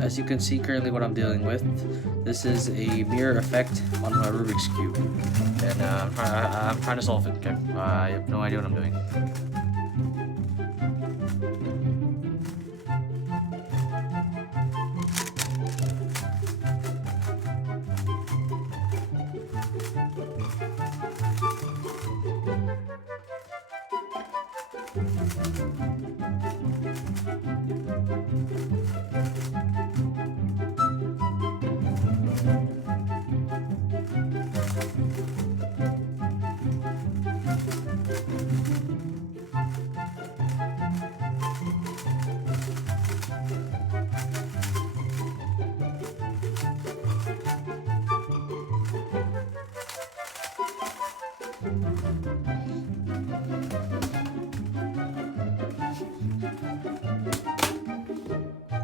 as you can see currently what I'm dealing with, this is a mirror effect on a Rubik's Cube. And I'm trying to solve it, okay? I have no idea what I'm doing.